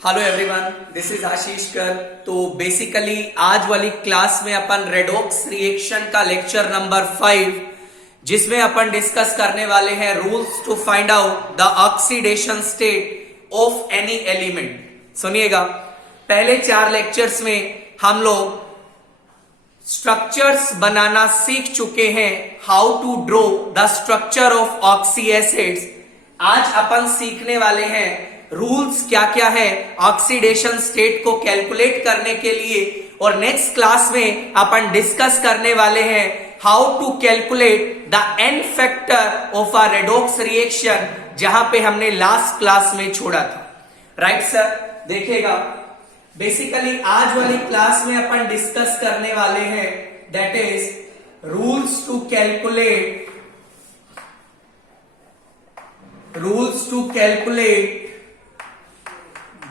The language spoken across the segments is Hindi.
Hello everyone, this is Ashish Kar. तो बेसिकली आज वाली क्लास में अपन रेडॉक्स रिएक्शन का लेक्चर नंबर 5 जिसमें अपन डिस्कस करने वाले हैं rules to find out the oxidation state of any element. सुनिएगा, पहले 4 लेक्चर्स में हम लोग स्ट्रक्चर्स बनाना सीख चुके हैं, how to draw the structure of oxy acids. आज अपन सीखने वाले हैं रूल्स क्या क्या है ऑक्सीडेशन स्टेट को कैलकुलेट करने के लिए, और नेक्स्ट क्लास में अपन डिस्कस करने वाले हैं how to calculate the n factor of a redox reaction, जहां पे हमने लास्ट क्लास में छोड़ा था। राइट सर, देखिएगा बेसिकली आज वाली क्लास में अपन डिस्कस करने वाले हैं that is rules to calculate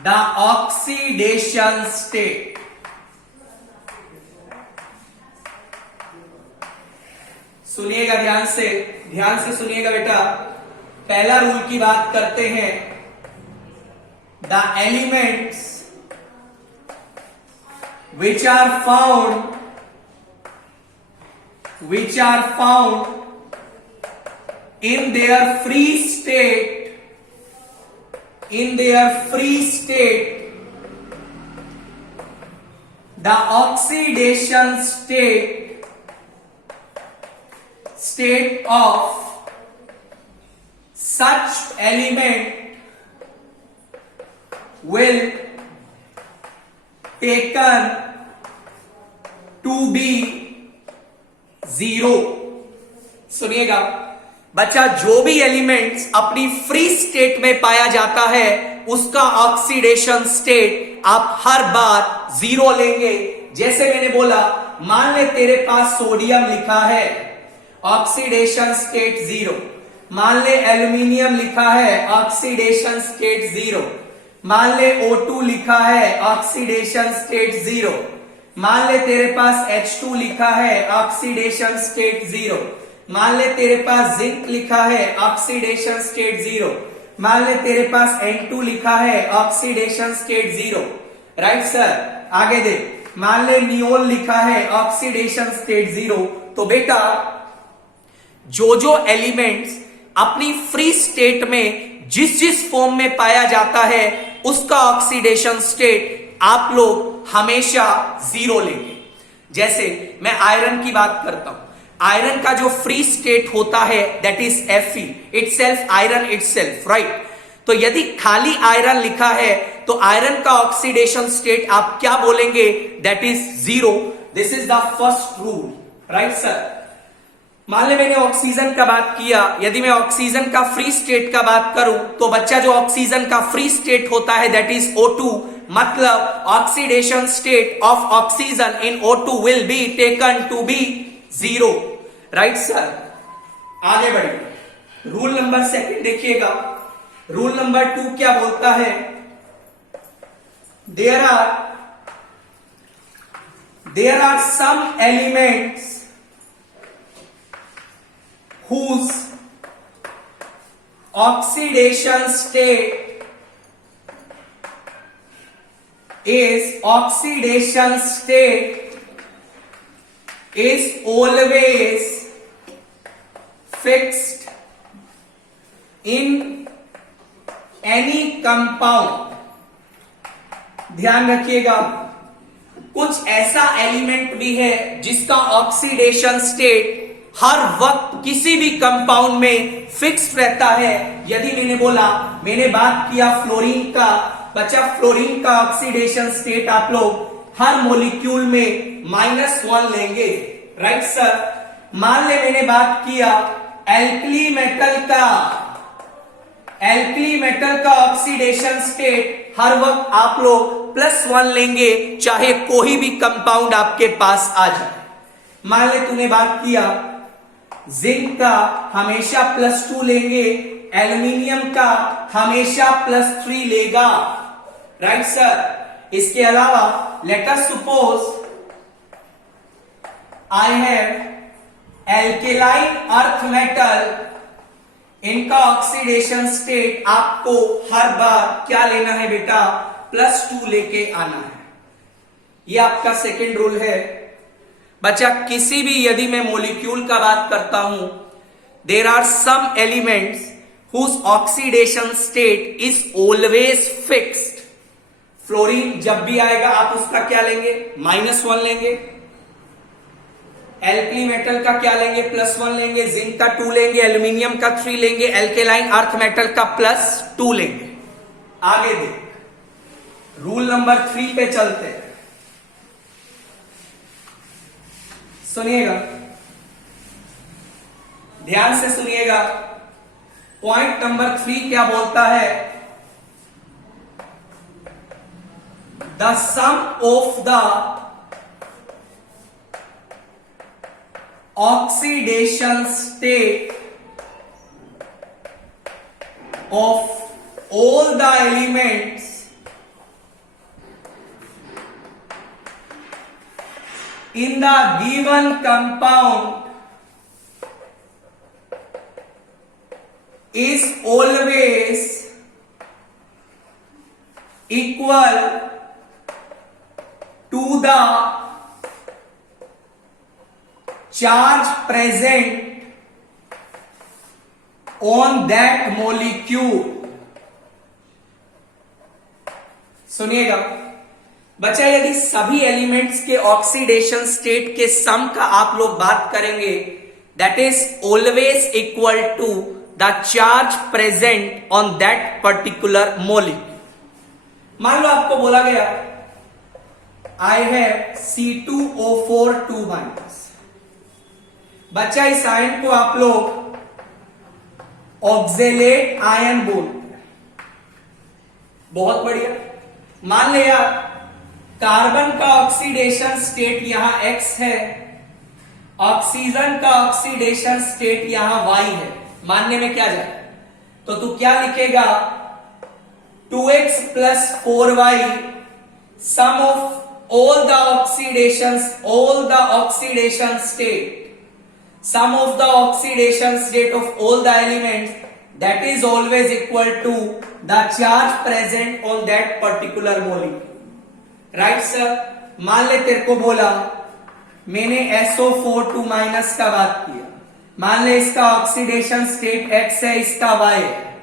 the oxidation state। सुनिएगा ध्यान से सुनिएगा बेटा। पहला रूल की बात करते हैं, the elements which are found in their free state, the oxidation state of such element will taken to be 0। सुनिएगा बच्चा, जो भी एलिमेंट्स अपनी फ्री स्टेट में पाया जाता है उसका ऑक्सीडेशन स्टेट आप हर बार 0 लेंगे। जैसे मैंने बोला, मान ले तेरे पास सोडियम लिखा है, ऑक्सीडेशन स्टेट 0। मान ले एल्यूमिनियम लिखा है, ऑक्सीडेशन स्टेट 0। मान ले O2 लिखा है, ऑक्सीडेशन स्टेट 0। मान ले तेरे पास H2 लिखा है, ऑक्सीडेशन स्टेट 0। मान ले तेरे पास जिंक लिखा है, ऑक्सीडेशन स्टेट 0। मान ले तेरे पास N2 लिखा है, ऑक्सीडेशन स्टेट 0। राइट सर, आगे दे। मान ले नियोल लिखा है, ऑक्सीडेशन स्टेट 0। तो बेटा जो एलिमेंट्स अपनी फ्री स्टेट में जिस फॉर्म में पाया जाता है उसका ऑक्सीडेशन स्टेट आप लोग हमेशा 0 लेंगे। जैसे मैं आयरन की बात करता हूं, आयरन का जो फ्री स्टेट होता है that is Fe itself, iron itself, right. तो यदि खाली आयरन लिखा है तो आयरन का ऑक्सीडेशन स्टेट आप क्या बोलेंगे, that is 0। This is the first rule, right sir. मान ले मैंने ऑक्सीजन का बात किया, यदि मैं ऑक्सीजन का फ्री स्टेट का बात करूं तो बच्चा जो ऑक्सीजन का फ्री स्टेट होता है दैट इज O2, मतलब oxidation state of oxygen in O2 will be taken to be 0। Right sir, आगे बढ़िए। रूल नंबर 2 देखिएगा। रूल नंबर 2 क्या बोलता है, there are some elements whose oxidation state is always fixed in any compound। ध्यान रखिएगा, कुछ ऐसा एलिमेंट भी है जिसका ऑक्सीडेशन स्टेट हर वक्त किसी भी कंपाउंड में फिक्स रहता है। यदि मैंने बात किया फ्लोरीन का, बच्चा फ्लोरीन का ऑक्सीडेशन स्टेट आप लोग हर मॉलिक्यूल में -1 लेंगे। Right sir. मान ले मैंने बात किया एल्कली मेटल का ऑक्सीडेशन स्टेट हर वक्त आप लोग +1 लेंगे, चाहे कोई भी कंपाउंड आपके पास आ जाए। मान ले तूने बात किया जिंक का, हमेशा +2 लेंगे, एल्यूमिनियम का हमेशा +3 लेगा। Right sir. इसके अलावा let us suppose I have alkaline earth metal, इनका ऑक्सीडेशन स्टेट आपको हर बार क्या लेना है बेटा, +2 लेके आना है। ये आपका सेकेंड रूल है। बच्चा किसी भी यदि मैं मॉलिक्यूल का बात करता हूं, there are some elements whose oxidation state is always fixed. Fluorine जब भी आएगा आप उसका क्या लेंगे, -1 लेंगे। एल्कली मेटल का क्या लेंगे, +1 लेंगे। जिंक का 2 लेंगे। एल्यूमिनियम का 3 लेंगे। एल्केलाइन अर्थ मेटल का +2 लेंगे। आगे देख, रूल नंबर 3 पे चलते हैं। सुनिएगा, ध्यान से सुनिएगा। पॉइंट नंबर 3 क्या बोलता है, the sum of the oxidation state of all the elements in the given compound is always equal to the charge present on that molecule। सुनिएगा बच्चा, यदि सभी एलिमेंट्स के ऑक्सीडेशन स्टेट के सम का आप लोग बात करेंगे, that is always equal to the charge present on that particular molecule. मान लो आपको बोला गया आई हैव C2O4 2-। बच्चा इस आयन को आप लोग ऑक्जेलेट आयन बोलते हैं। बहुत बढ़िया। मान लिया कार्बन का ऑक्सीडेशन स्टेट यहां X है, ऑक्सीजन का ऑक्सीडेशन स्टेट यहां Y है। मानने में क्या जाए, तो तू क्या लिखेगा, 2x + 4y sum of all the oxidation state of all the elements that is always equal to the charge present on that particular molecule. Right sir. मान ले तेरे को बोला, मैंने SO4 2- का बात किया। मान ले इसका ऑक्सीडेशन स्टेट X है, इसका Y है।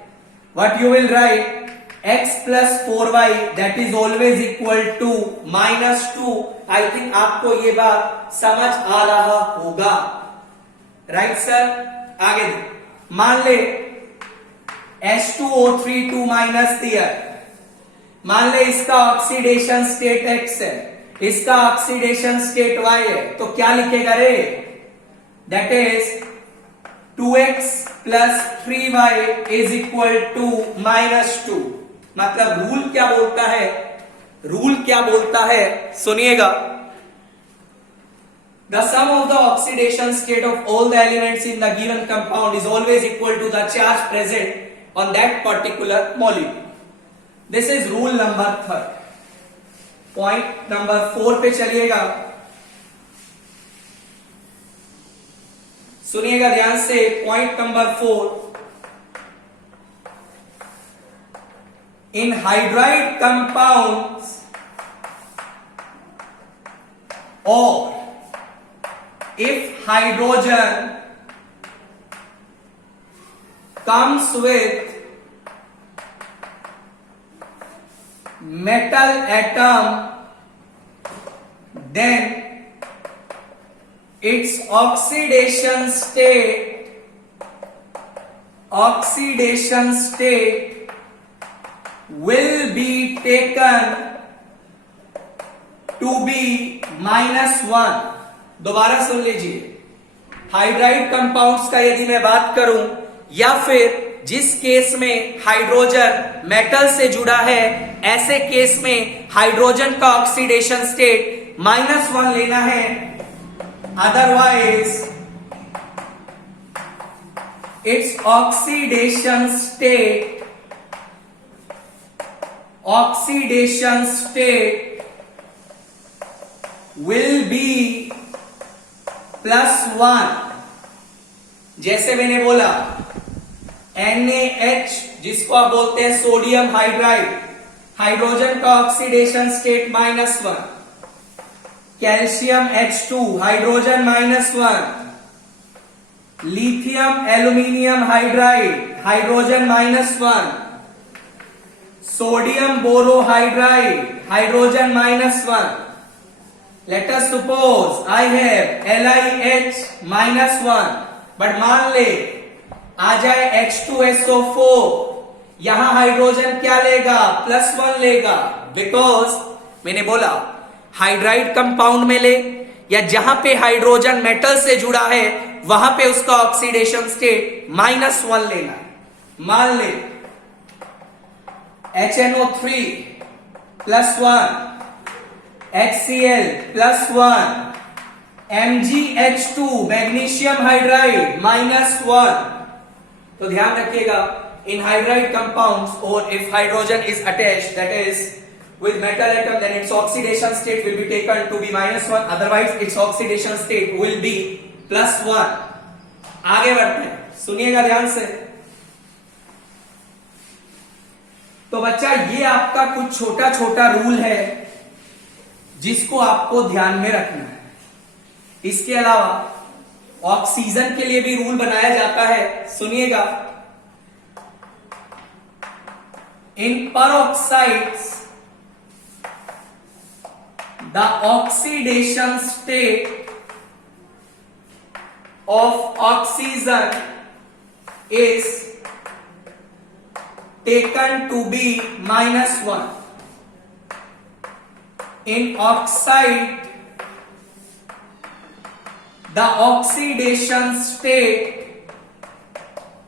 What you will write, X + 4y that is always equal to -2। I think आपको ये बात समझ आ रहा होगा। Right sir. आगे मान ले H2O3 2- दिया। मान ले इसका ऑक्सीडेशन स्टेट X है, इसका ऑक्सीडेशन स्टेट Y है, तो क्या लिखेगा रे, that is 2x + 3y is equal to -2। मतलब रूल क्या बोलता है, रूल क्या बोलता है, सुनिएगा, the sum of the oxidation state of all the elements in the given compound is always equal to the charge present on that particular molecule। This is rule number 3। Point number 4 पे चलिएगा। सुनिएगा ध्यान से, पॉइंट नंबर 4, इन हाइड्राइड कंपाउंड्स और if hydrogen comes with metal atom, then its oxidation state will be taken to be -1। दोबारा सुन लीजिए, हाइड्राइड कंपाउंड्स का यदि मैं बात करूं, या फिर जिस केस में हाइड्रोजन मेटल से जुड़ा है, ऐसे केस में हाइड्रोजन का ऑक्सीडेशन स्टेट -1 लेना है। Otherwise its oxidation state will be +1। जैसे मैंने बोला NaH जिसको आप बोलते हैं सोडियम हाइड्राइड, हाइड्रोजन का oxidation state -1, calcium H2 hydrogen -1, lithium aluminium hydride hydrogen -1, sodium borohydride hydrogen -1. Let us suppose I have LiH -1, but मान ले आ जाए H2SO4, यहां हाइड्रोजन क्या लेगा? +1 लेगा, बिकॉज मैंने बोला हाइड्राइड कंपाउंड में ले या जहां पे हाइड्रोजन मेटल से जुड़ा है वहां पे उसका ऑक्सीडेशन स्टेट -1 लेना है. मान ले HNO3 +1, HCl +1, MgH2 magnesium hydride -1. तो ध्यान रखिएगा, in hydride compounds or if hydrogen is attached, that is with metal atom, then its oxidation state will be taken to be -1, otherwise its oxidation state will be +1. आगे बढ़ते हैं, सुनिएगा ध्यान से. तो बच्चा ये आपका कुछ छोटा छोटा रूल है जिसको आपको ध्यान में रखना है. इसके अलावा ऑक्सीजन के लिए भी रूल बनाया जाता है, सुनिएगा. In peroxides, the oxidation state of oxygen is taken to be -1. In oxide, the oxidation state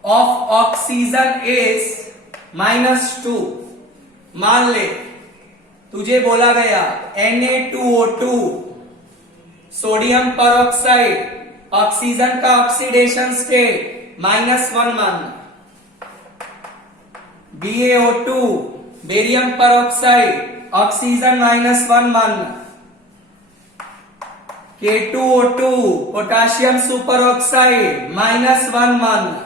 of oxygen is -2. मान ले तुझे बोला गया Na2O2 सोडियम परऑक्साइड, ऑक्सीजन का ऑक्सीडेशन स्टेट -1 मानना. BaO2 बेरियम परऑक्साइड, ऑक्सीजन -1 मानना. K2O2 पोटाशियम सुपर ऑक्साइड -1 मानना.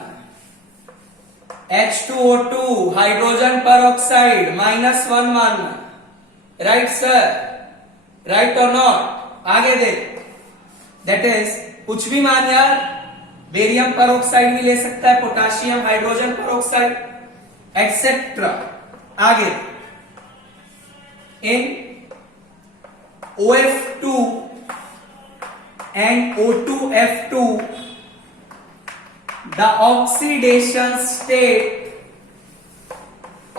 H2O2 हाइड्रोजन परऑक्साइड -1 मानना. राइट सर, राइट और नॉट? आगे देख, दैट इज कुछ भी मान यार, बेरियम परऑक्साइड भी ले सकता है, पोटाशियम हाइड्रोजन परऑक्साइड एक्सेट्रा. आगे इन OF2 and O2F2, the oxidation state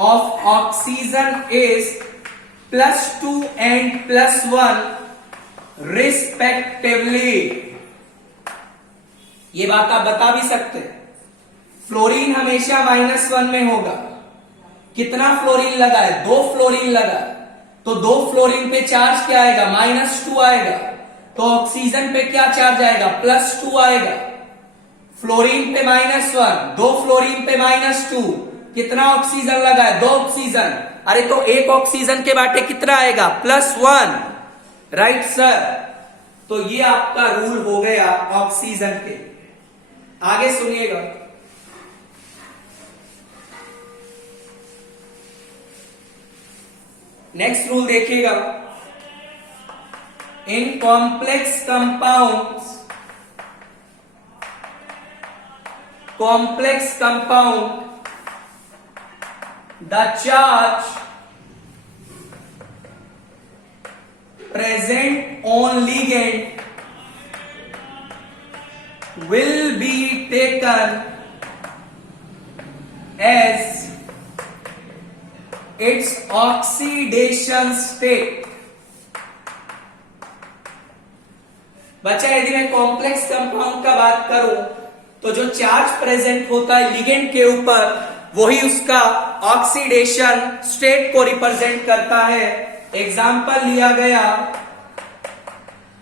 of oxygen is +2 and +1 respectively. ये बात आप बता भी सकते हैं. फ्लोरीन हमेशा -1 में होगा. कितना फ्लोरीन लगा है? 2 फ्लोरीन लगा है, तो 2 फ्लोरीन पे चार्ज क्या आएगा? -2 आएगा. तो ऑक्सीजन पे क्या चार्ज आएगा? +2 आएगा. फ्लोरीन पे -1, 2 फ्लोरीन पे -2, कितना ऑक्सीजन लगा है? 2 ऑक्सीजन. अरे तो एक ऑक्सीजन के बाटे कितना आएगा? +1. Right sir. तो ये आपका रूल हो गया ऑक्सीजन के. आगे सुनिएगा, नेक्स्ट रूल देखिएगा. In complex compounds, the charge present on ligand will be taken as its oxidation state. बच्चा यदि मैं कॉम्प्लेक्स कंपाउंड का बात करूं तो जो चार्ज प्रेजेंट होता है लिगेंड के ऊपर वही उसका ऑक्सीडेशन स्टेट को रिप्रेजेंट करता है. एग्जाम्पल लिया गया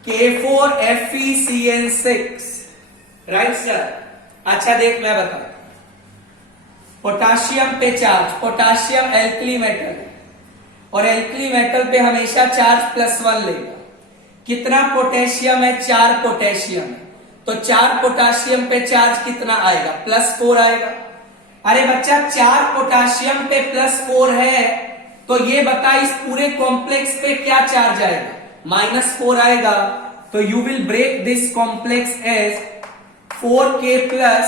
K4FeCN6. Right sir. अच्छा देख, मैं बता, पोटाशियम पे चार्ज, पोटाशियम एल्कली मेटल और एल्कली मेटल पे हमेशा चार्ज +1 लेगा. कितना पोटेशियम है? 4 पोटेशियम. तो 4 पोटाशियम पे चार्ज कितना आएगा? +4 आएगा. अरे बच्चा 4 पोटाशियम पे +4 है तो ये बता इस पूरे कॉम्प्लेक्स पे क्या चार्ज आएगा, -4 आएगा। तो you will break this complex as 4k plus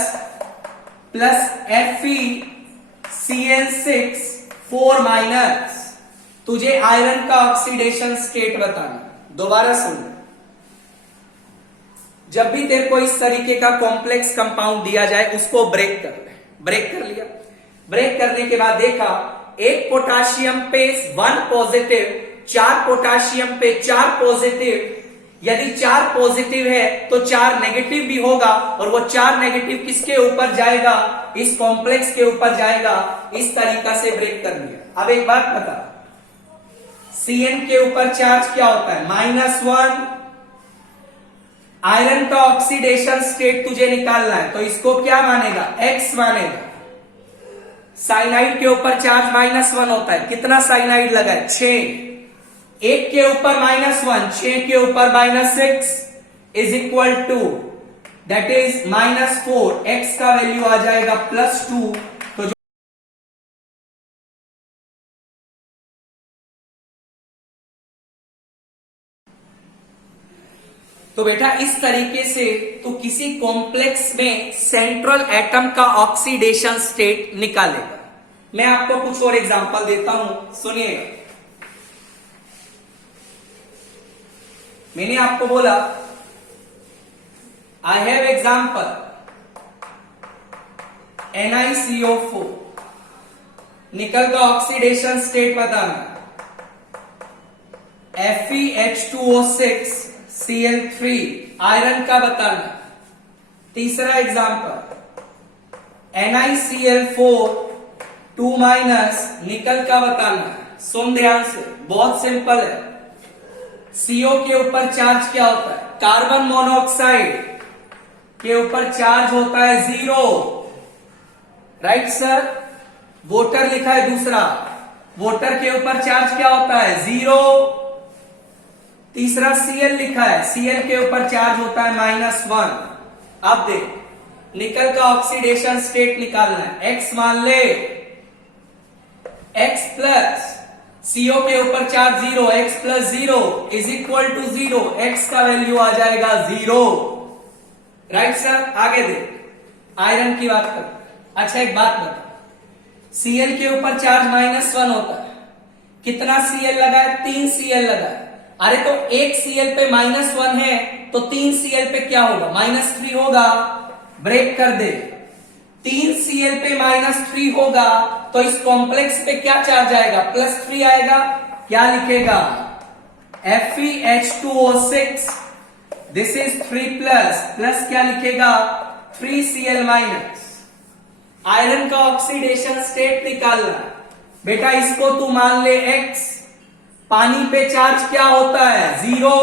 FeCl6 4 minus. तुझे आयरन का ऑक्सीडेशन स्टेट बताना। दोबारा सुन, जब भी तेरे को इस तरीके का कॉम्प्लेक्स कंपाउंड दिया जाए उसको ब्रेक कर ले। ब्रेक कर लिया, ब्रेक करने के बाद देखा एक पोटाशियम पे 1 पॉजिटिव, 4 पोटाशियम पे 4 पॉजिटिव। यदि 4 पॉजिटिव है तो 4 नेगेटिव भी होगा, और वो 4 नेगेटिव किसके ऊपर जाएगा, इस कॉम्प्लेक्स के ऊपर जाएगा। इस तरीका से ब्रेक कर लिया। अब एक बात बता, Cn के ऊपर चार्ज क्या होता है, -1। आयरन का ऑक्सीडेशन स्टेट तुझे निकालना है, तो इसको क्या मानेगा, X मानेगा। साइनाइड के ऊपर चार्ज -1 होता है, कितना साइनाइड लगा है, 6। 1 के ऊपर -1, 6 के ऊपर -6 is equal to that is -4। X का वैल्यू आ जाएगा +2। तो तो बेटा इस तरीके से तू किसी कॉम्प्लेक्स में सेंट्रल एटम का ऑक्सीडेशन स्टेट निकालेगा। मैं आपको कुछ और एग्जांपल देता हूं, सुनिएगा। मैंने आपको बोला आई हैव एग्जांपल NiCO4, निकल का ऑक्सीडेशन स्टेट बताना, FeH2O6 Cl3 आयरन का बताना। तीसरा एग्जांपल NiCl4 2 माइनस निकल का बताना। सुन ध्यान से, बहुत सिंपल है। CO के ऊपर चार्ज क्या होता है, कार्बन मोनोऑक्साइड के ऊपर चार्ज होता है 0, राइट सर। वोटर लिखा है दूसरा, वोटर के ऊपर चार्ज क्या होता है, 0। तीसरा Cl लिखा है, Cl के ऊपर चार्ज होता है -1। अब देख, निकल का ऑक्सीडेशन स्टेट निकालना है, X मान ले, X प्लस CO के ऊपर charge 0, X plus 0 is equal to 0। X का वैल्यू आ जाएगा 0, राइट सर। आगे देख, आयरन की बात कर। अच्छा एक बात बता, Cl के ऊपर चार्ज -1 होता है, कितना Cl लगा है, 3 Cl लगा है। अरे तो एक Cl पे -1 है तो 3 Cl पे क्या होगा, -3 होगा। ब्रेक कर दे, 3 Cl पे -3 होगा तो इस कॉम्प्लेक्स पे क्या चार्ज आएगा, +3 आएगा। क्या लिखेगा, FeH2O6 दिस इज 3 प्लस क्या लिखेगा, 3Cl-। आयरन का ऑक्सीडेशन स्टेट निकालना बेटा, इसको तू मान ले X। पानी पे चार्ज क्या होता है, 0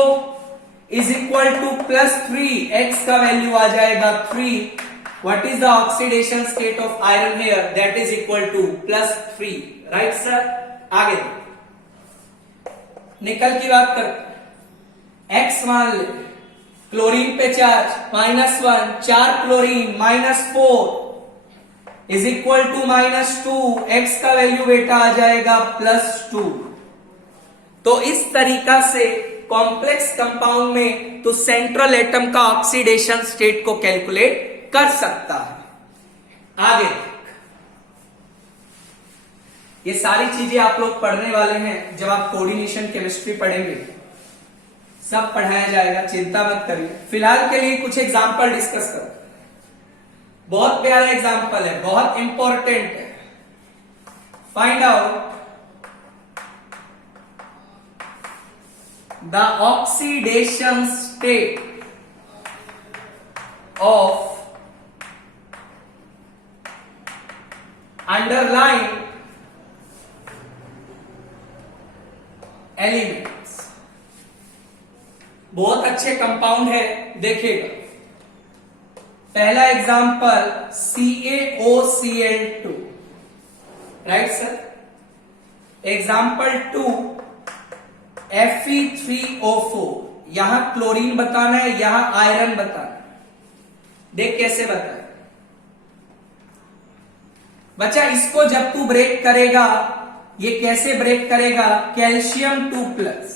इज इक्वल टू +3। X का वैल्यू आ जाएगा 3। What is the oxidation state of iron here, that is equal to +3, right sir. आगे निकल की बात कर, X मान ले, क्लोरीन पे charge -1, 4 chlorine -4 is equal to -2। X का वैल्यू बेटा आ जाएगा +2। तो इस तरीका से कॉम्प्लेक्स कंपाउंड में तो सेंट्रल एटम का ऑक्सीडेशन स्टेट को कैलकुलेट कर सकता है। आगे ये सारी चीजें आप लोग पढ़ने वाले हैं जब आप कोऑर्डिनेशन केमिस्ट्री पढ़ेंगे, सब पढ़ाया जाएगा, चिंता मत करिए। फिलहाल के लिए कुछ एग्जांपल डिस्कस करो। बहुत प्यारा एग्जांपल है, बहुत इंपॉर्टेंट है। Find out the oxidation state of underlying elements। बहुत अच्छे कंपाउंड है, देखिएगा। पहला example CaOCl2, right sir. Example 2 Fe3O4, यहां क्लोरीन बताना है, यहां आयरन बताना है। देख कैसे बताए बच्चा, इसको जब तू ब्रेक करेगा ये कैसे ब्रेक करेगा? कैल्शियम 2+,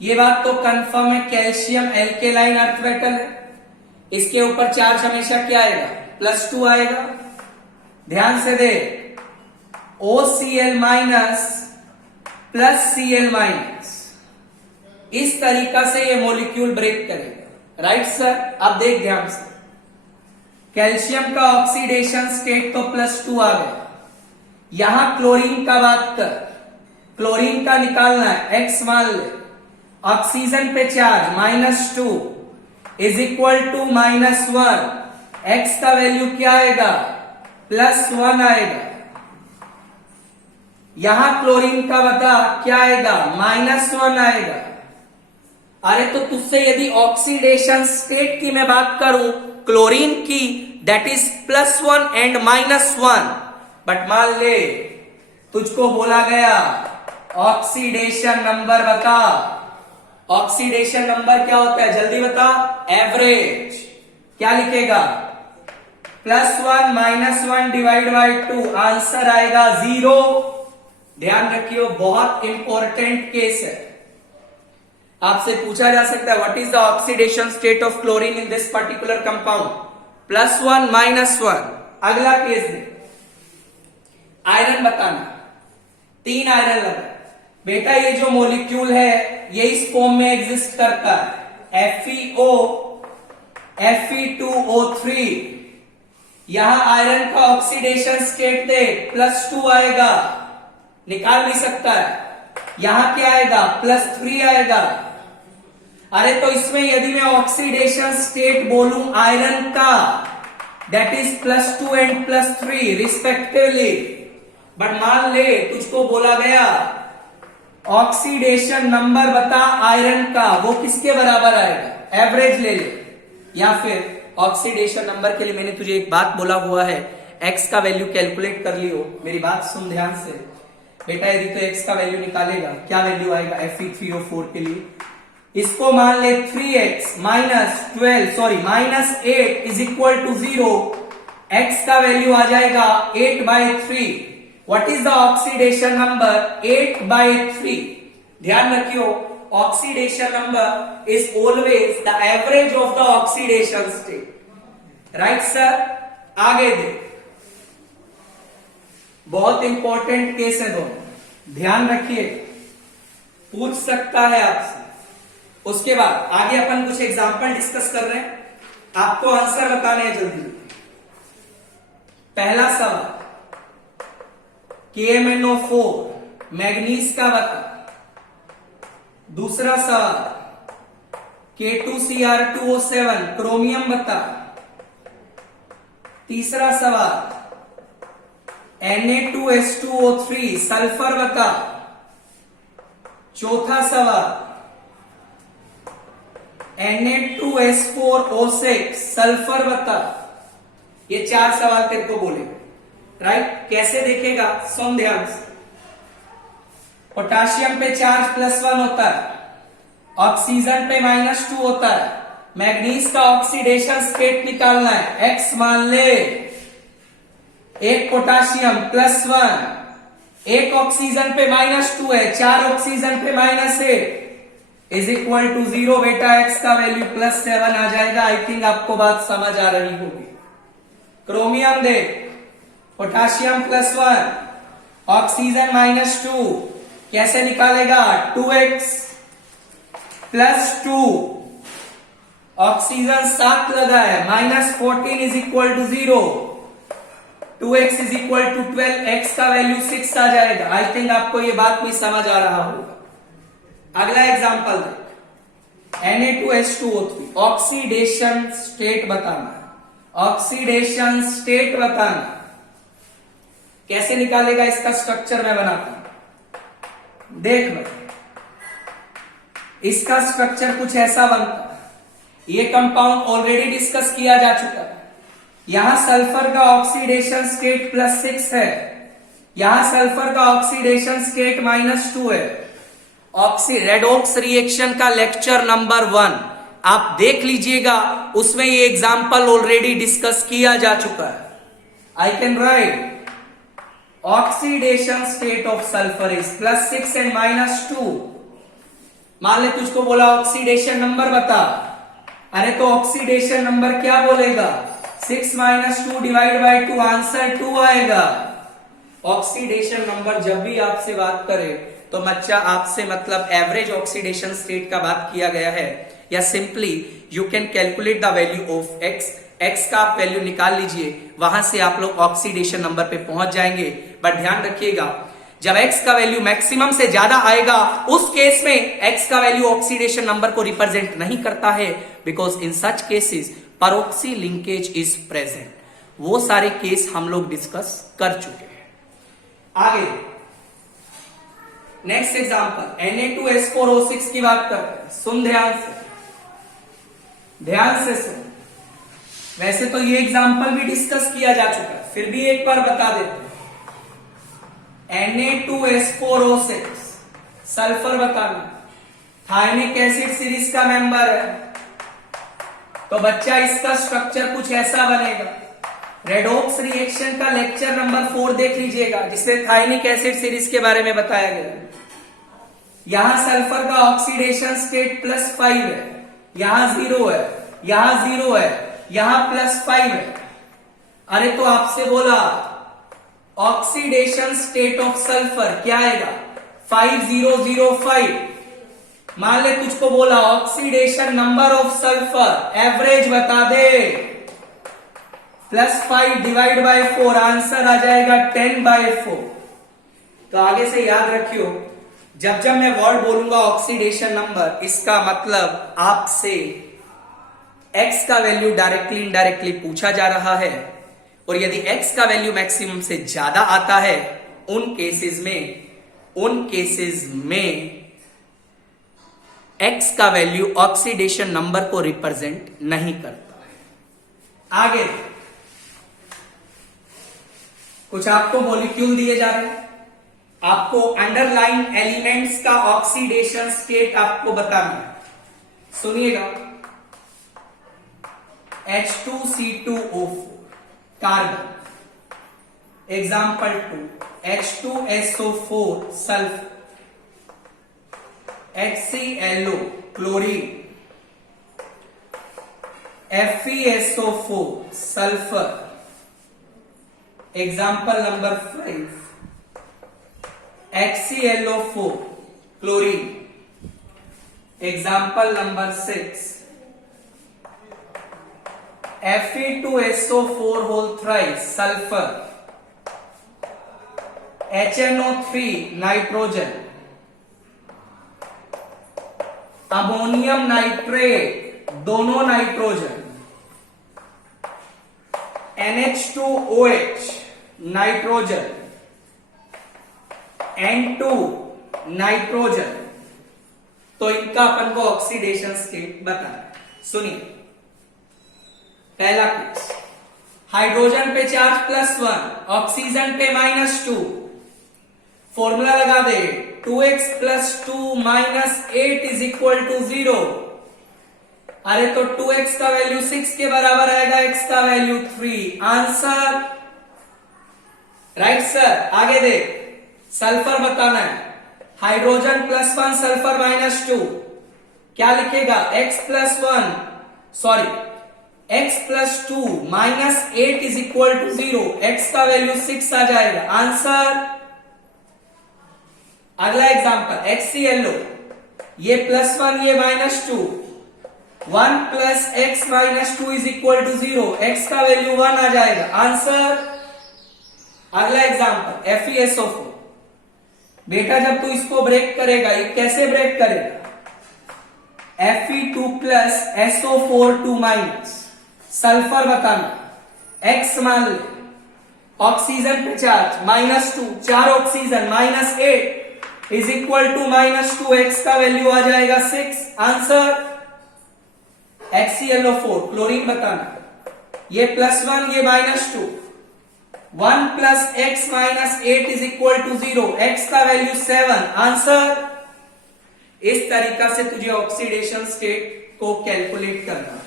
ये बात तो कंफर्म है, कैल्शियम एल्केलाइन अर्थ मेटल है, इसके ऊपर चार्ज हमेशा क्या आएगा? +2 आएगा। ध्यान से दे, OCl- प्लस Cl-, इस तरीका से ये मॉलिक्यूल ब्रेक करेगा। Right sir? अब देख ध्यान से, कैल्शियम का ऑक्सीडेशन स्टेट तो +2 आ गया, यहां क्लोरीन का बात कर, क्लोरीन का निकालना है, X मान ले, ऑक्सीजन पे charge -2 is equal to -1, X का वैल्यू क्या आएगा? +1 आएगा। यहां क्लोरीन का बता क्या आएगा? -1 आएगा। अरे तो तुझसे यदि ऑक्सीडेशन स्टेट की मैं बात करूं क्लोरीन की, दैट इज +1 एंड -1, बट मान ले तुझको बोला गया ऑक्सीडेशन नंबर बता। ऑक्सीडेशन नंबर क्या होता है? जल्दी बता। एवरेज। क्या लिखेगा? +1 -1 डिवाइड बाई 2, आंसर आएगा 0। ध्यान रखियो, बहुत इंपॉर्टेंट केस है। आपसे पूछा जा सकता है what is the oxidation state of chlorine in this particular compound? +1 -1। अगला केस दे, आयरन बताना। 3 आयरन लगा बेटा, ये जो मॉलिक्यूल है ये इस फॉर्म में एग्जिस्ट करता है, FeO Fe2O3। यहां आयरन का ऑक्सीडेशन स्टेट दे, +2 आएगा, निकाल नहीं सकता है। यहां क्या आएगा? +3 आएगा। अरे तो इसमें यदि मैं ऑक्सीडेशन स्टेट बोलूं आयरन का, that is +2 and +3 respectively, but मान ले तुझको बोला गया ऑक्सीडेशन नंबर बता आयरन का, वो किसके बराबर आएगा? एवरेज ले ले। या फिर ऑक्सीडेशन नंबर के लिए मैंने तुझे एक बात बोला हुआ है, X का वैल्यू कैलकुलेट कर लियो। मेरी बात सुन ध्यान से बेटा, यदि तो X का वैल्यू निकालेगा, क्या वैल्यू आएगा Fe3O4 के लिए? इसको मान ले 3x -8 is equal to 0, X का वैल्यू आ जाएगा 8/3। What is the oxidation number? 8/3। ध्यान रखियो, oxidation number is always the average of the oxidation state। Right sir? आगे दे, बहुत इंपॉर्टेंट केस है दोनों, ध्यान रखिए, पूछ सकता है आपसे। उसके बाद आगे अपन कुछ एग्जांपल डिस्कस कर रहे हैं, आपको आंसर बताने हैं जल्दी। पहला सवाल, KMnO4 मैग्नीज का बता। दूसरा सवाल, K2Cr2O7 क्रोमियम बता। तीसरा सवाल, Na2H2O3 सल्फर बता। चौथा सवाल, Na2S4O6 सल्फर बता। ये 4 सवाल तेरे को बोले, राइट? कैसे देखेगा? सुन ध्यान से, पोटाशियम पे चार्ज +1 होता है, ऑक्सीजन पे -2 होता है, मैग्नीज का ऑक्सीडेशन स्टेट निकालना है, X मान ले, एक पोटाशियम +1, एक ऑक्सीजन पे -2 है, 4 ऑक्सीजन पे -8 इज इक्वल टू 0। बेटा X का वैल्यू +7 आ जाएगा। आई थिंक आपको बात समझ आ रही होगी। क्रोमियम दे, पोटाशियम +1, ऑक्सीजन -2, कैसे निकालेगा? 2x +2, ऑक्सीजन 7 लगा है, -14 is equal to 0, 2x is equal to 12, x का वैल्यू 6 आ जाएगा। आई थिंक आपको ये बात भी समझ आ रहा होगा। अगला एग्जांपल देख, Na2H2O3 ऑक्सीडेशन स्टेट बताना, ऑक्सीडेशन स्टेट बताना, कैसे निकालेगा? इसका स्ट्रक्चर मैं बनाता हूं, देख लो। इसका स्ट्रक्चर कुछ ऐसा बनता है, ये कंपाउंड ऑलरेडी डिस्कस किया जा चुका है। यहां सल्फर का ऑक्सीडेशन स्टेट +6 है, यहां सल्फर का ऑक्सीडेशन स्टेट -2 है। रेडॉक्स रिएक्शन का लेक्चर नंबर 1 आप देख लीजिएगा, उसमें ये एग्जाम्पल ऑलरेडी डिस्कस किया जा चुका है। I can write oxidation state of sulphur is +6 and -2। मान ले तुझको बोला ऑक्सीडेशन नंबर बता, अरे तो ऑक्सीडेशन नंबर क्या बोलेगा, 6 - 2 डिवाइड बाय 2, आंसर 2 आएगा। ऑक्सीडेशन नंबर जब भी आपसे बात करे तो बच्चा आपसे मतलब एवरेज ऑक्सीडेशन स्टेट का बात किया गया है, या simply you can calculate the value of x का आप वैल्यू निकाल लीजिए, वहां से आप लोग ऑक्सीडेशन नंबर पे पहुंच जाएंगे। बट ध्यान रखिएगा, जब x का वैल्यू मैक्सिमम से ज्यादा आएगा उस केस में x का वैल्यू ऑक्सीडेशन नंबर को रिप्रेजेंट नहीं करता है, because in such cases peroxy linkage is present. वो सारे केस हम लोग डिस्कस कर चुके हैं। आगे नेक्स्ट एग्जांपल Na2S4O6 की बात करते हैं। सुन ध्यान से सुन। वैसे तो ये एग्जांपल भी डिस्कस किया जा चुका है, फिर भी एक बार बता देते हैं। Na2S4O6 सल्फर बताना, थायनिक एसिड सीरीज का मेंबर है, तो बच्चा इसका स्ट्रक्चर कुछ ऐसा बनेगा। रेडॉक्स रिएक्शन का लेक्चर नंबर 4 देख लीजिएगा, जिसमें थायनिक एसिड सीरीज के बारे में बताया गया है। यहां सल्फर का ऑक्सीडेशन स्टेट +5 है, यहां 0 है, यहां 0 है, यहां +5 है। अरे तो आपसे बोला ऑक्सीडेशन स्टेट ऑफ सल्फर क्या आएगा, 5005। मान ले तुझको बोला oxidation number of sulphur average बता दे, +5 डिवाइड बाय 4, आंसर आ जाएगा 10/4। तो आगे से याद रखियो, जब जब मैं वर्ड बोलूंगा ऑक्सीडेशन नंबर, इसका मतलब आपसे x का वैल्यू डायरेक्टली इनडायरेक्टली पूछा जा रहा है, और यदि x का वैल्यू मैक्सिमम से ज्यादा आता है उन केसेस में x का वैल्यू ऑक्सीडेशन नंबर को रिप्रेजेंट नहीं करता है। आगे कुछ आपको मॉलिक्यूल दिए जा रहे हैं, आपको अंडरलाइन एलिमेंट्स का ऑक्सीडेशन स्टेट आपको बताना है। सुनिएगा, H2C2O4 carbon, example 2 H2SO4 sulphur, HClO chlorine, FeSO4 sulphur, example number 5 HClO4 chlorine, example number 6 Fe2SO4 whole thrice sulphur, HNO3 nitrogen, ammonium nitrate दोनों nitrogen, NH2OH nitrogen, N2 nitrogen. तो इनका अपन को ऑक्सीडेशन स्टेट बताना है। सुनिए, पहला केस, हाइड्रोजन पे चार्ज +1, ऑक्सीजन पे -2, फॉर्मूला लगा दे, 2x + 2 - 8 = 0। अरे तो 2x का वैल्यू 6 के बराबर आएगा, x का वैल्यू 3, आंसर राइट सर। आगे देख, सल्फर बताना है, हाइड्रोजन +1 सल्फर -2, क्या लिखेगा, x + 2 - 8 = 0, x का वैल्यू 6 आ जाएगा, आंसर। अगला एग्जांपल, HClO, ये +1 ये -2, 1 + x - 2 = 0, x का वैल्यू 1 आ जाएगा, आंसर। अगला एग्जांपल, FeSO4, बेटा जब तू इसको ब्रेक करेगा, ये कैसे ब्रेक करेगा, Fe2 + SO4 2- सल्फर बताना, x मान ले, ऑक्सीजन पे चार्ज -2, 4 ऑक्सीजन -8 = -2, x का वैल्यू आ जाएगा 6, आंसर। HClO4 क्लोरीन बताना, ये +1 ये -2, 1 + x - 8 = 0, x का वैल्यू 7, आंसर। इस तरीका से तुझे ऑक्सीडेशन स्टेट को कैलकुलेट करना है।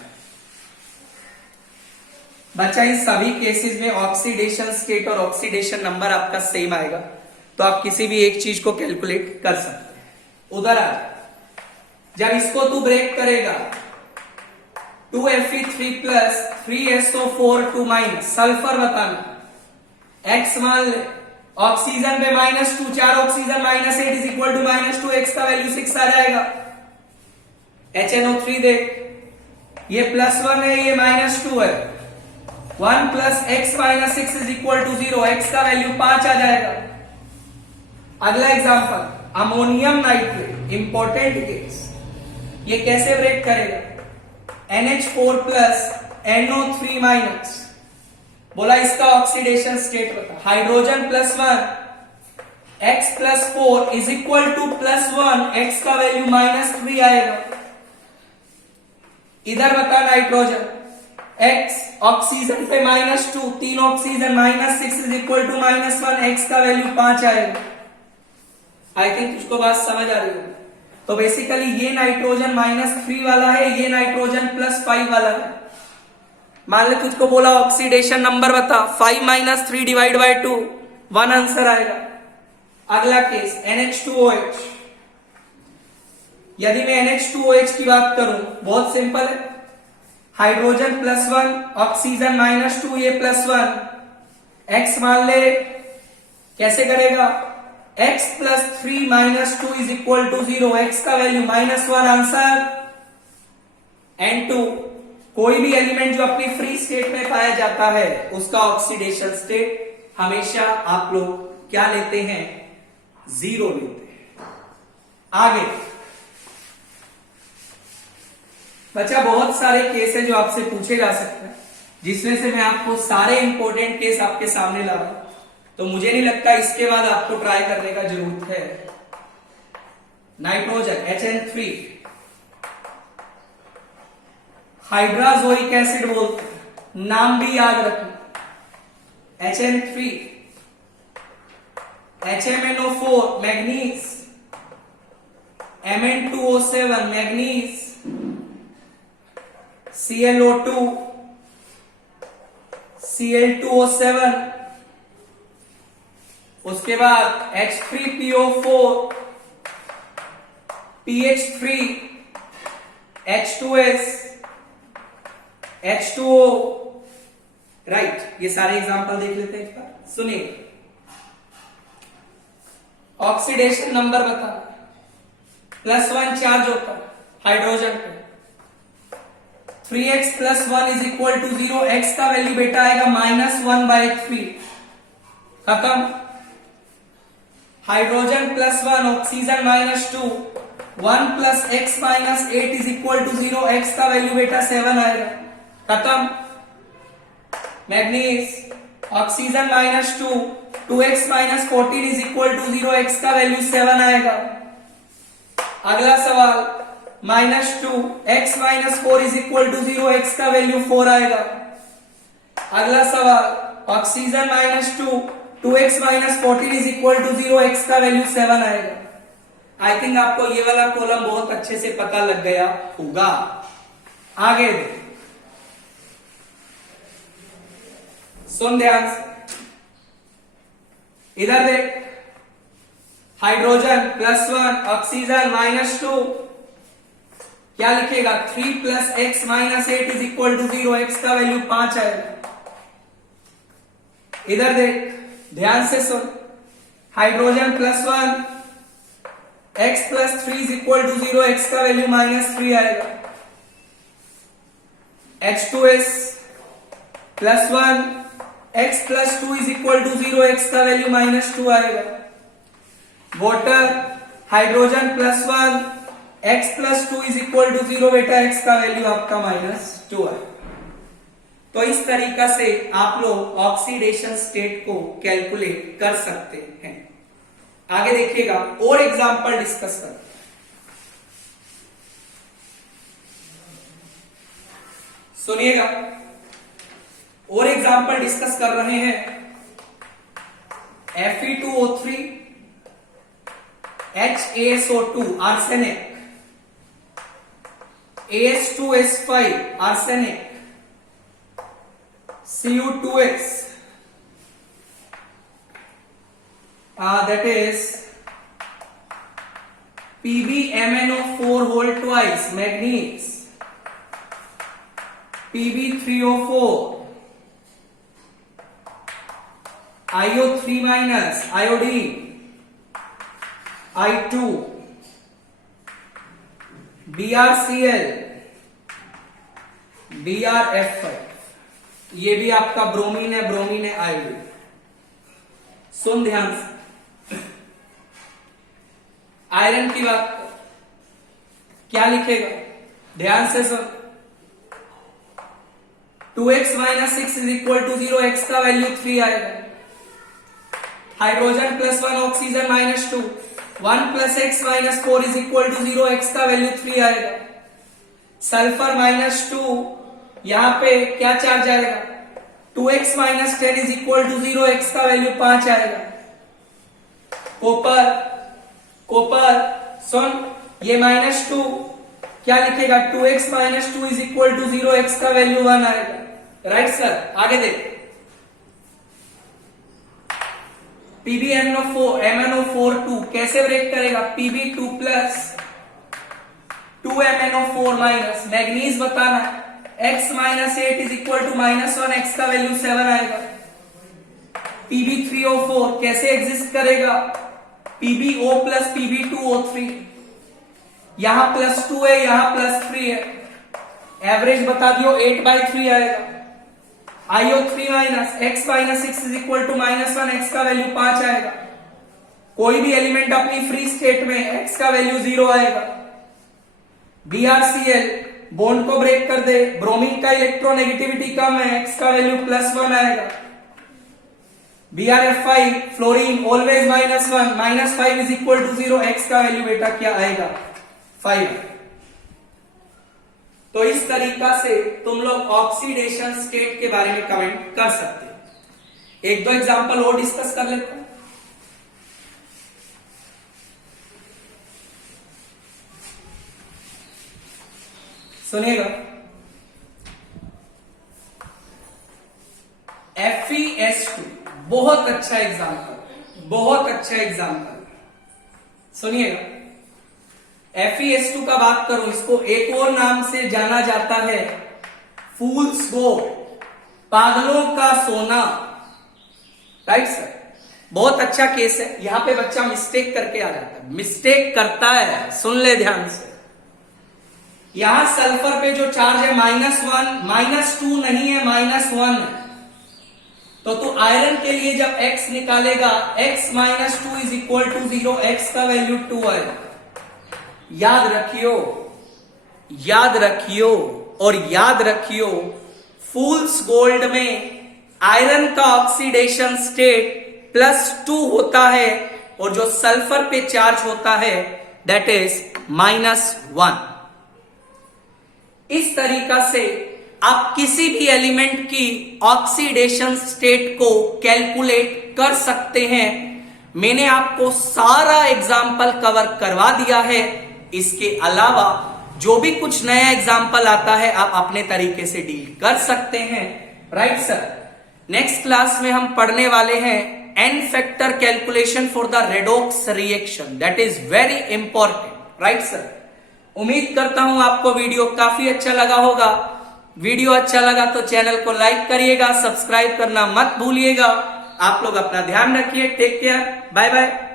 बच्चा इन सभी केसेस में ऑक्सीडेशन स्टेट और ऑक्सीडेशन नंबर आपका सेम आएगा, तो आप किसी भी एक चीज को कैलकुलेट कर सकते हैं। उधर आ जब इसको तू ब्रेक करेगा 2Fe3 plus 3SO4 2 minus sulphur बताना x मान ले, ऑक्सीजन पे -2, 4 oxygen -8 is equal to -2, x का वैल्यू 6 आ जाएगा। HNO3 देख, ये +1 है, ये -2 है, 1 plus x minus 6 is equal to 0, x का वैल्यू 5 आ जाएगा। अगला example ammonium nitrate, important case, ये कैसे ब्रेक करेगा? NH4 प्लस NO3 माइनस, बोला इसका ऑक्सीडेशन स्टेट बता, hydrogen +1 x plus 4 is equal to +1, x का वैल्यू -3 आएगा। इधर बता नाइट्रोजन, x ऑक्सीजन पे -2, 3 oxygen -6 is equal to -1, x का वैल्यू 5 आएगा। आई थिंक तुझको बात समझ आ रही है। तो बेसिकली ये नाइट्रोजन -3 वाला है, ये नाइट्रोजन +5 वाला है। मान ले तुझको बोला ऑक्सीडेशन नंबर बता, 5 - 3 डिवाइड बाय 2, 1 आंसर आएगा। अगला केस NH2OH, यदि मैं NH2OH की बात करूं, बहुत सिंपल है, हाइड्रोजन +1, ऑक्सीजन -2, ये +1, x मान ले, कैसे करेगा? x plus 3 -2 is equal to 0, x का वैल्यू -1 आंसर। N2, कोई भी एलिमेंट जो अपनी फ्री स्टेट में पाया जाता है उसका ऑक्सीडेशन स्टेट हमेशा आप लोग क्या लेते हैं? 0 लेते हैं। आगे बच्चा बहुत सारे केस है जो आपसे पूछे जा सकते हैं, जिसमें से मैं आपको सारे इंपॉर्टेंट केस आपके सामने ला रहा हूं, तो मुझे नहीं लगता इसके बाद आपको ट्राई करने का जरूरत है। नाइट्रोजन HN3, हाइड्राजोइक एसिड बोलते हैं, नाम भी याद रखना, HN3, HMnO4 manganese, Mn2O7 manganese, ClO2 Cl2O7, उसके बाद H3PO4 PH3 H2S H2O, right. ये सारे एग्जांपल देख लेते हैं। सुनिए, ऑक्सीडेशन नंबर बता, +1 चार्ज होता है हाइड्रोजन पे, 3x + 1 is equal to 0, x का वैल्यू बेटा आएगा -1/3, खत्म। Hydrogen +1, oxygen -2, 1 plus x minus 8 is equal to 0, x का वैल्यू बेटा 7 आएगा, खत्म। Manganese, oxygen -2, 2x minus 14 is equal to 0, x का वैल्यू 7 आएगा। अगला सवाल, -2 x minus 4 is equal to 0, x का वैल्यू 4 आएगा। अगला सवाल, oxygen -2, 2x minus 14 is equal to 0, x का वैल्यू 7 आएगा। आई थिंक आपको ये वाला कॉलम बहुत अच्छे से पता लग गया होगा। आगे सुन ध्यान से, इधर देख, हाइड्रोजन +1, ऑक्सीजन -2, क्या लिखेगा? 3 plus x minus 8 is equal to 0, x का वैल्यू 5 आएगा। इधर देख, ध्यान से सुन, hydrogen +1, x plus 3 is equal to 0, x का वैल्यू -3 आएगा। H2S +1, x plus 2 is equal to 0, x का वैल्यू -2 आएगा। Water, hydrogen +1, x plus 2 is equal to 0, बेटा x का वैल्यू आपका -2 है। तो इस तरीका से आप लोग ऑक्सीडेशन स्टेट को कैलकुलेट कर सकते हैं। आगे देखिएगा, और एग्जांपल डिस्कस करते हैं। सुनिएगा, और एग्जांपल डिस्कस कर रहे हैं। Fe2O3 HASO2 arsenic, AS2S5 arsenic, Cu2x, that is PbMnO4 whole twice manganese, Pb3O4, IO3 minus iodine, I2, BrCl, BrF5, ये भी आपका ब्रोमीन है आयोडीन। सुन ध्यान से, आयरन की बात कर, क्या लिखेगा ध्यान से सुन। 2x minus 6 is equal to 0, x का वैल्यू 3 आएगा। Hydrogen plus 1 oxygen minus 2, 1 plus x minus 4 is equal to 0, x का वैल्यू 3 आएगा। सल्फर माइनस 2, यहां पे क्या चार्ज आएगा, 2x minus 10 is equal to 0, x का वैल्यू 5 आएगा। कॉपर सुन, ये -2 क्या लिखेगा, 2x minus 2 is equal to 0, x का वैल्यू 1 आएगा। राइट सर, आगे देख, PbMnO4 2 कैसे ब्रेक करेगा, Pb2 plus 2MnO4 minus, manganese बताना है, x minus 8 is equal to -1, x का वैल्यू 7 आएगा। Pb3O4 कैसे एग्जिस्ट करेगा, PbO प्लस Pb2O3, यहां +2 है, यहां +3 है, एवरेज बता दियो 8/3 आएगा। IO3 minus x minus 6 is equal to -1, x का वैल्यू 5 आएगा। कोई भी एलिमेंट अपनी फ्री स्टेट में x का वैल्यू 0 आएगा। BrCl बॉन्ड को ब्रेक कर दे, ब्रोमीन का इलेक्ट्रोनेगेटिविटी कम है, x का वैल्यू +1 आएगा। BrF5 fluorine always -1, -5 is equal to 0, x का वैल्यू बेटा क्या आएगा, 5। तो इस तरीका से तुम लोग ऑक्सीडेशन स्टेट के बारे में कमेंट कर सकते हो। एक दो एग्जांपल और डिस्कस कर लेते हैं। सुनिएगा, FeS2 बहुत अच्छा एग्जांपल, बहुत अच्छा एग्जांपल। सुनिएगा, FeS2 का बात करूं, इसको एक और नाम से जाना जाता है फूल्स गोल्ड, पागलों का सोना। राइट सर, बहुत अच्छा केस है। यहां पे बच्चा मिस्टेक करके आ जाता है, मिस्टेक करता है, सुन ले ध्यान से। यहां सल्फर पे जो चार्ज है -1, -2 नहीं है, -1 है। तो तू आयरन के लिए जब x निकालेगा, x minus 2 is equal to 0, x का वैल्यू 2 आएगा। याद रखियो, याद रखियो और याद रखियो, फूल्स गोल्ड में आयरन का ऑक्सीडेशन स्टेट +2 होता है और जो सल्फर पे चार्ज होता है दैट इज -1। इस तरीका से आप किसी भी एलिमेंट की ऑक्सीडेशन स्टेट को कैलकुलेट कर सकते हैं। मैंने आपको सारा एग्जाम्पल कवर करवा दिया है। इसके अलावा जो भी कुछ नया एग्जाम्पल आता है आप अपने तरीके से डील कर सकते हैं। राइट सर, नेक्स्ट क्लास में हम पढ़ने वाले हैं n factor calculation for the redox reaction, that is very important. Right sir, उम्मीद करता हूं आपको वीडियो काफी अच्छा लगा होगा। वीडियो अच्छा लगा तो चैनल को लाइक करिएगा, सब्सक्राइब करना मत भूलिएगा। आप लोग अपना ध्यान रखिए, टेक केयर, बाय बाय।